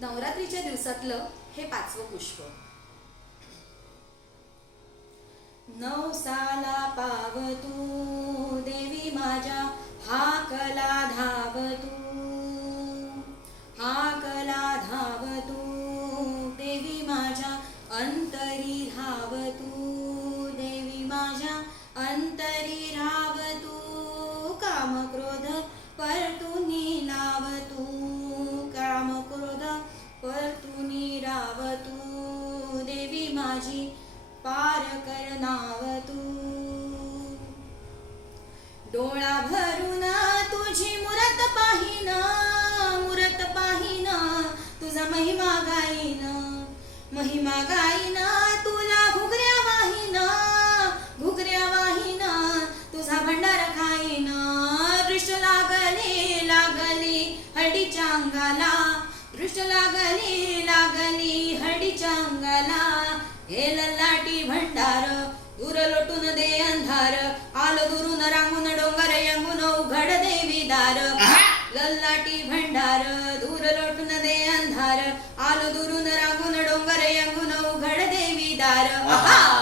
नवरात्रीच्या दिवसातलं हे 5वं पुष्प. नवसाला पाव तू देवी माझ्या, हाकला धाव तू, हाकला धाव तू देवी माझ्या, अंतरी धाव तू देवी माझ्या, अंतरी राव तू, काम क्रोध परतुनी लाव तू, काम क्रोध परतुनी राव तू देवी माझी, पार कर नाव तू. डोळा भरून तुझी मूरत पाहीन, मूरत पाहीन, तुझा महिमा गाईन, महिमा गाईन, तुला घुगऱ्या वाहीन, घुगऱ्या वाहीन, तुझा भंडार खाईन. दृष्ट लागली लागली हळदीच्या अंगाला, दृष्ट लागली लागली हळदीच्या अंगाला, हे ललाटी भंडार दूर लोटून दे अंधार, आलो दुरून रांगून डोंगर यंगून उघड देवी दार. ललाटी भंडार दूर लोटून दे अंधार,